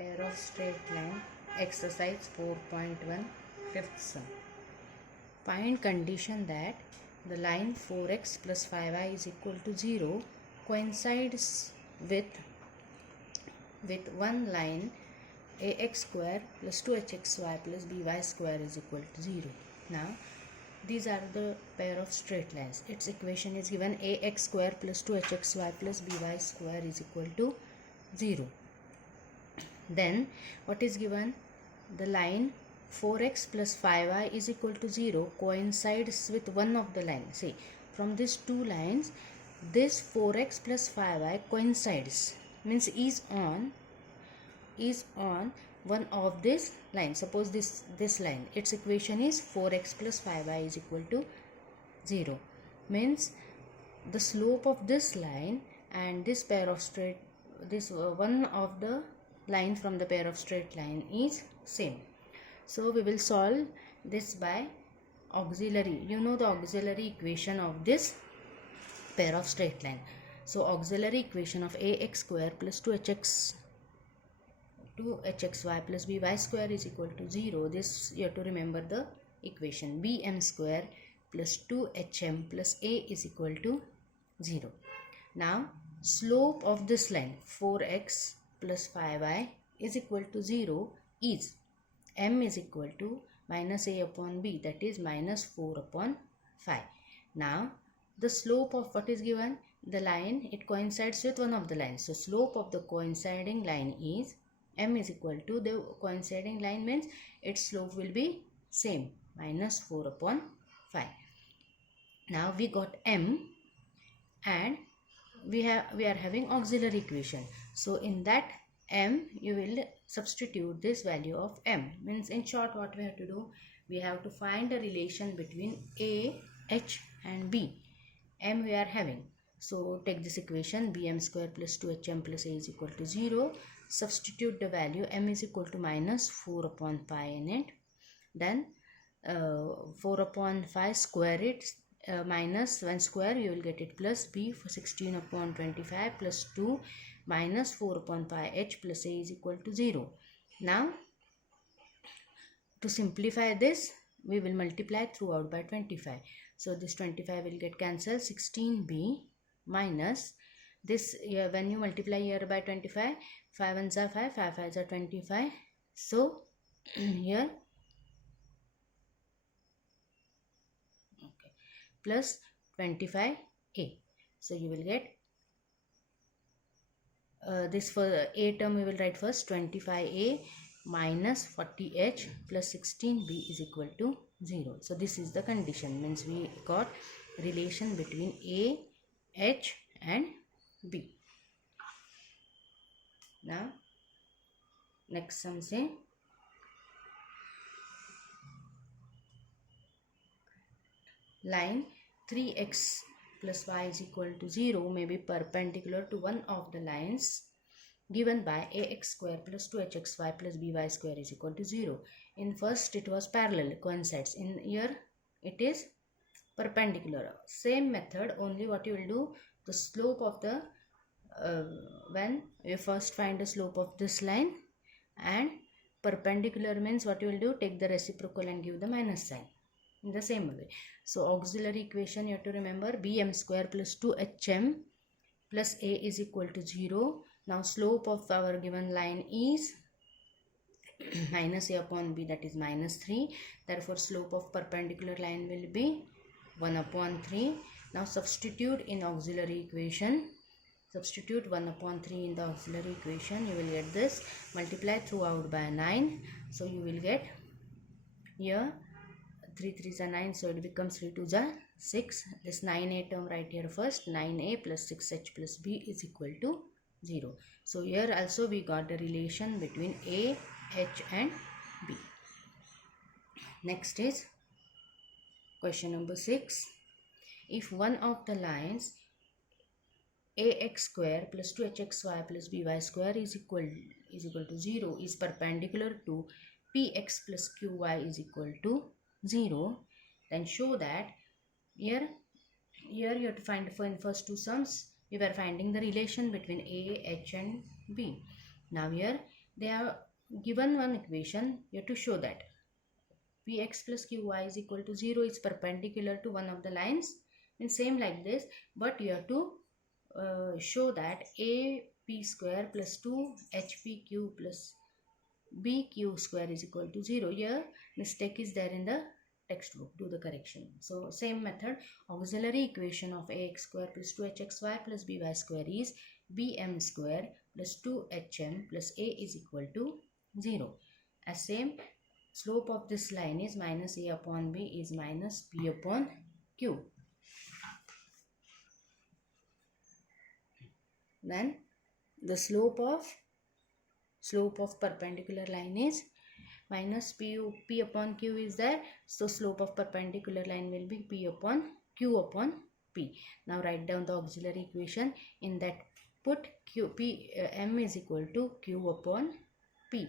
pair of straight line, exercise 4.1, fifth sum. Find condition that the line 4x plus 5y is equal to 0 coincides with one line ax square plus 2hxy plus by square is equal to 0. Now these are the pair of straight lines. Its equation is given ax square plus 2hxy plus by square is equal to 0. Then what is given? The line 4x plus 5y is equal to 0 coincides with one of the lines. See, from these two lines, this 4x plus 5y coincides, means is on one of this line. Suppose this line, its equation is 4x plus 5y is equal to 0, means the slope of this line and this pair of straight, one of the line from the pair of straight line is same. So we will solve this by auxiliary. You know the auxiliary equation of this pair of straight line. So auxiliary equation of ax square plus 2hxy plus by square is equal to 0. This you have to remember the equation. Bm square plus 2hm plus a is equal to 0. Now slope of this line 4x plus 5y is equal to 0 is m is equal to minus a upon b, that is minus 4 upon 5. Now the slope of what is given? The line, it coincides with one of the lines. So slope of the coinciding line is m is equal to, the coinciding line means its slope will be same, minus 4 upon 5. Now we got m and we are having auxiliary equation. So in that m you will substitute this value of m, means in short what we have to do, we have to find a relation between a, h and b. M we are having, so take this equation bm square plus 2hm plus a is equal to 0. Substitute the value, m is equal to minus 4 upon 5 in it. Then 4 upon 5 square it, minus 1 square you will get it plus b for 16 upon 25 plus 2 minus 4 upon 5 h plus a is equal to 0. Now to simplify this, we will multiply throughout by 25. So this 25 will get cancelled. 16b minus this, when you multiply here by 25, 5 ones are 5, 5 5s are 25. So here plus 25a. So you will get this, for a term we will write first, 25a minus 40h plus 16b is equal to 0. So this is the condition, means we got relation between a, h and b. Now next sum say line 3x plus y is equal to 0 may be perpendicular to one of the lines given by ax square plus 2hxy plus by square is equal to 0. In first it was parallel, coincides. In here it is perpendicular. Same method, only what you will do, the slope of the when you first find the slope of this line, and perpendicular means what you will do, take the reciprocal and give the minus sign in the same way. So auxiliary equation you have to remember, bm square plus 2hm plus a is equal to 0. Now slope of our given line is minus a upon b, that is minus 3. Therefore slope of perpendicular line will be 1 upon 3. Now substitute in auxiliary equation. Substitute 1 upon 3 in the auxiliary equation. You will get this. Multiply throughout by 9. So you will get here 3 3s are 9. So it becomes 3 2s are 6. This 9a term right here first. 9a plus 6h plus b is equal to 0. So here also we got the relation between a, h and b. Next is question number 6. If one of the lines ax square plus 2hxy plus by square is equal to 0 is perpendicular to px plus qy is equal to 0, then show that here you have to find, for in first two sums we were finding the relation between a, h and b. Now here they have given one equation. You have to show that px plus qy is equal to 0 is perpendicular to one of the lines, and same like this, but you have to show that a p square plus 2 hpq plus bq square is equal to 0. Here mistake is there in the textbook, do the correction. So same method, auxiliary equation of ax square plus 2hxy plus by square is bm square plus 2hm plus a is equal to 0. As same, slope of this line is minus a upon b is minus b upon q. Then the slope of perpendicular line is minus p upon q is there, so slope of perpendicular line will be p upon q upon p. Now write down the auxiliary equation. In that put m is equal to q upon p.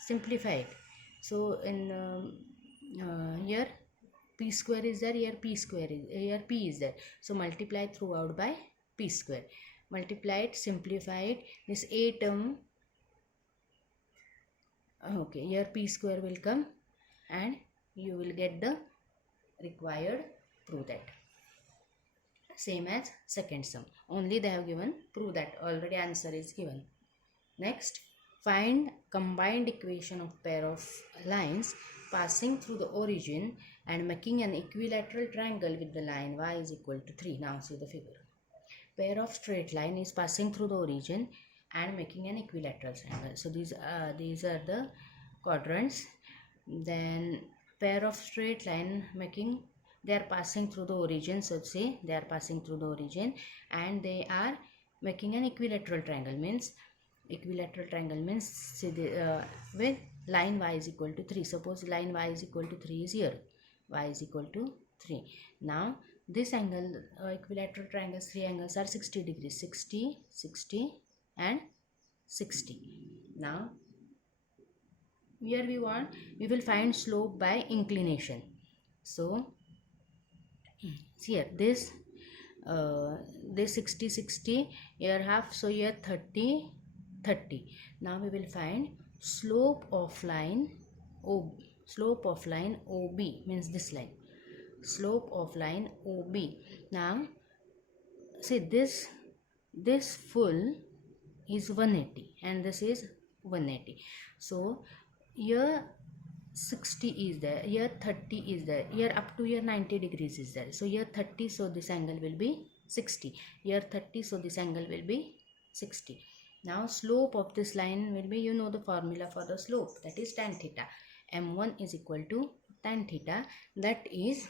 Simplify it. So in here p square is there, here p square is, here p is there, so multiply throughout by p square. Multiply it, simplify it, this a term, okay, here p square will come and you will get the required, prove that. Same as second sum, only they have given prove that, already answer is given. Next, find combined equation of pair of lines passing through the origin and making an equilateral triangle with the line y is equal to 3. Now see the figure. Pair of straight line is passing through the origin and making an equilateral triangle. So these are the quadrants. Then pair of straight line making, they are passing through the origin, so say they are passing through the origin and they are making an equilateral triangle. Means see with line y is equal to 3. Suppose line y is equal to 3 is here, y is equal to 3. Now this angle, equilateral triangles, three angles are 60 degrees, 60, 60 and 60. Now here we will find slope by inclination. So here this 60, 60, here half, so here 30, 30. Now we will find slope of line OB, means this line, slope of line OB. Now see this full is 180 and this is 180. So here 60 is there, here 30 is there, here up to here 90 degrees is there. So here 30, so this angle will be 60. Here 30, so this angle will be 60. Now slope of this line will be, you know the formula for the slope, that is tan theta. M1 is equal to tan theta, that is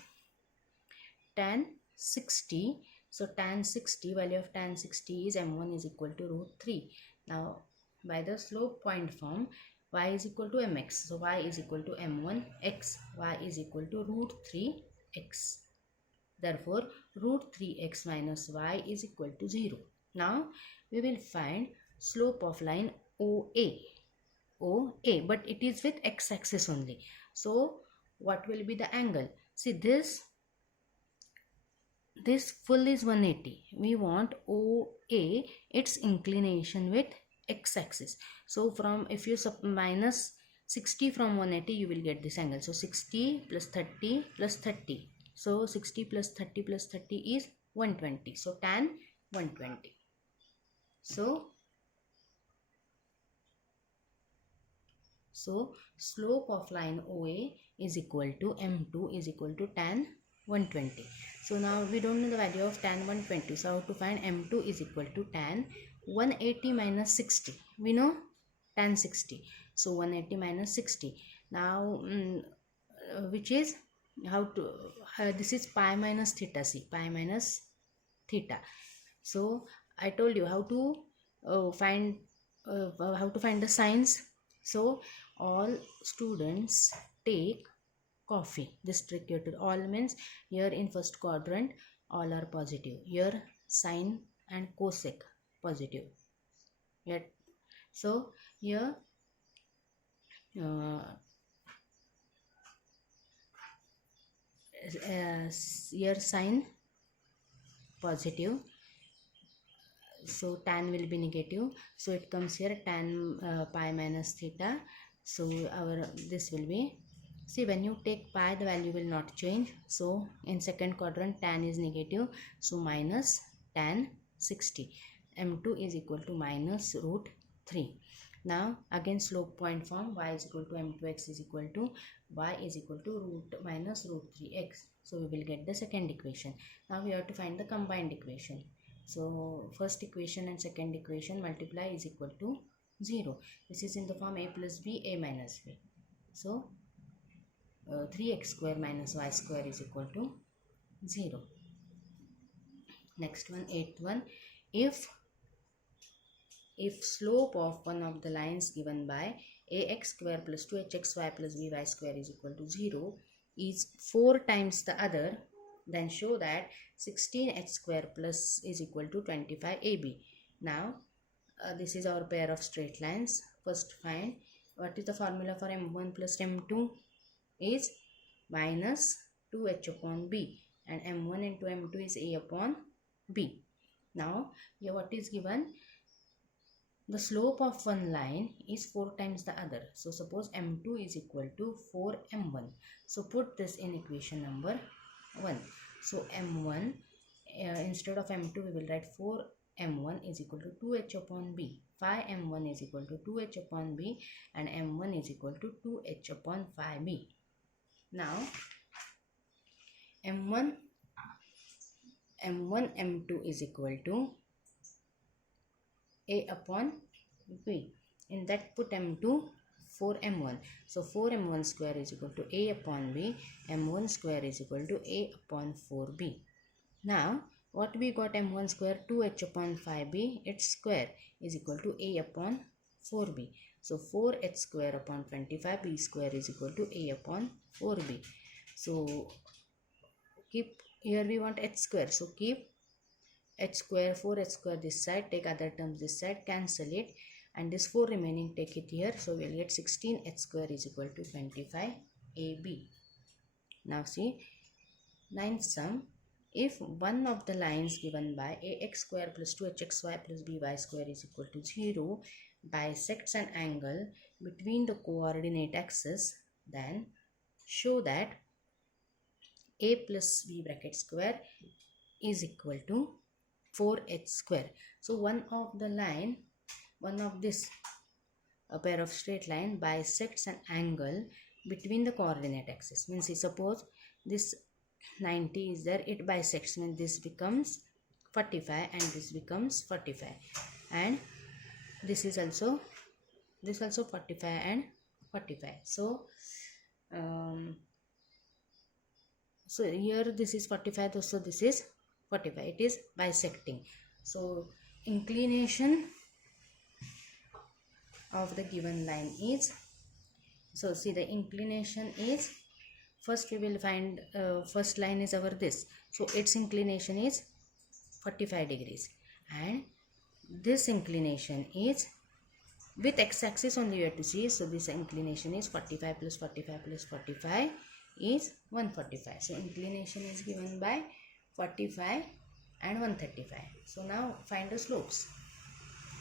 tan 60. So tan 60, value of tan 60 is M1 is equal to root 3. Now by the slope point form, y is equal to mx, so y is equal to m1x, y is equal to root 3x. Therefore root 3x minus y is equal to 0. Now we will find slope of line OA, but it is with x-axis only. So what will be the angle? See this full is 180. We want OA, its inclination with x-axis. So from, if you minus 60 from 180, you will get this angle. So 60 plus 30 plus 30. So 60 plus 30 plus 30 is 120. So tan 120. So slope of line OA is equal to M2 is equal to tan 120. So now we don't know the value of tan 120. So how to find M2 is equal to tan 180 minus 60. We know tan 60. So 180 minus 60. Now which is how to this is pi minus theta. See, pi minus theta. So I told you how to find the signs. So all students take coffee. This trick you have to, all means here in first quadrant all are positive. Here sine and cosec positive. Yet so here here sine positive, so tan will be negative, so it comes here tan pi minus theta. So our this will be, see, when you take pi the value will not change, so in second quadrant tan is negative, so minus tan 60. M2 is equal to minus root 3. Now again slope point form, y is equal to m2x is equal to y is equal to root minus root 3x. So we will get the second equation. Now we have to find the combined equation. So first equation and second equation multiply is equal to 0. This is in the form a plus b, a minus b. So 3x square minus y square is equal to 0. Next one, 8th one. If slope of one of the lines given by ax square plus 2hxy plus by square is equal to 0 is 4 times the other, then show that 16h square plus is equal to 25ab. Now this is our pair of straight lines. First find what is the formula for m1 plus m2 is minus 2h upon b, and m1 into m2 is a upon b. Now here what is given? The slope of one line is 4 times the other. So suppose m2 is equal to 4m1. So put this in equation number 1. So m1 instead of m2 we will write 4m1 is equal to 2h upon b. 5m1 is equal to 2h upon b, and m1 is equal to 2h upon 5b. Now m1 m2 is equal to a upon b. In that put m2 4m1. So 4m1 square is equal to a upon b. m1 square is equal to a upon 4b. Now what we got? m1 square 2h upon 5b, its square is equal to a upon 4b. So 4h square upon 25 b square is equal to a upon 4b. So keep, here we want h square, so keep h square, 4h square this side, take other terms this side, cancel it, and this 4 remaining take it here. So we will get 16h square is equal to 25ab. Now see, ninth sum. If one of the lines given by ax square plus 2hxy plus by square is equal to 0 bisects an angle between the coordinate axes, then show that a plus b bracket square is equal to 4h square. So one of the line, one of this a pair of straight line bisects an angle between the coordinate axis. Means suppose this 90 is there, it bisects, means this becomes 45 and this becomes 45, and this is also 45 and 45. So so here this is 45, so this is 45, it is bisecting. So inclination of the given line is, so see the inclination is, first we will find first line is our this, so its inclination is 45 degrees, and this inclination is with x-axis only you have to see. So this inclination is 45 plus 45 plus 45 is 145. So inclination is given by 45 and 135. So now find the slopes.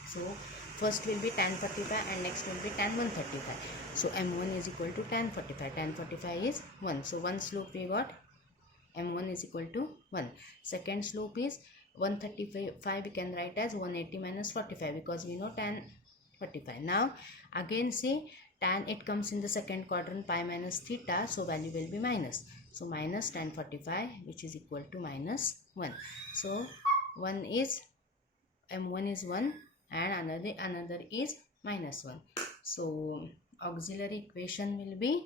So first will be tan 45 and next will be tan 135. So m1 is equal to tan 45. Tan 45 is 1. So one slope we got, m1 is equal to 1. Second slope is 135, we can write as 180 minus 45 because we know tan 45. Now again see, tan it comes in the second quadrant, pi minus theta, so value will be minus. So minus tan 45, which is equal to minus 1. So one is m1 is 1 and another is minus 1. So auxiliary equation will be,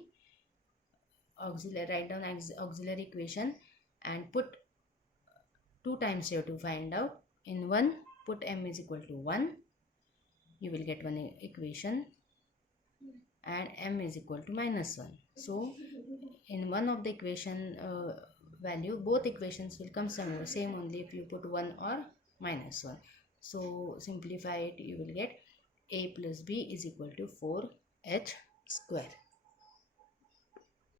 write down auxiliary equation and put 2 times here to find out. In 1 put m is equal to 1, you will get one equation, and m is equal to minus 1. So in one of the equation value, both equations will come same only if you put 1 or minus 1. So simplify it, you will get a plus b is equal to 4h square.